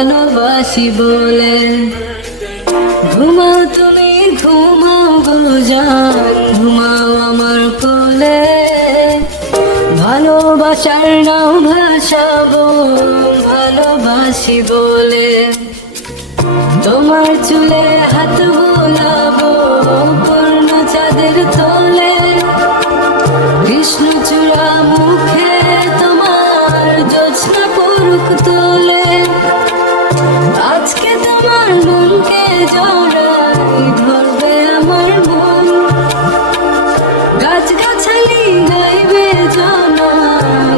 ভালোবাসি বলে। ঘুমাও তুমি ঘুমাও গো জান, ঘুমাও আমার কোলে, ভালোবাসার নাও ভাসাবো ভালোবাসি বলে। তোমার চুলে হাত বোলাবো পূর্ণ চাঁদের তলে, কৃষ্ণচূড়া মুখে তোমার জ্যোৎস্না পরুক তোলে। আজকে তোমার মনকে জড়াই ধরবে আমার মন, গাছগাছালি গাইবে জনা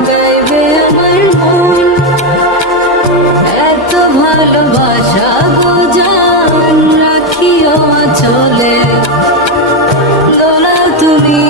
গাইবে আমার মন। এত ভালোবাসা গো জান রাখিও চলে, দোলা তুমি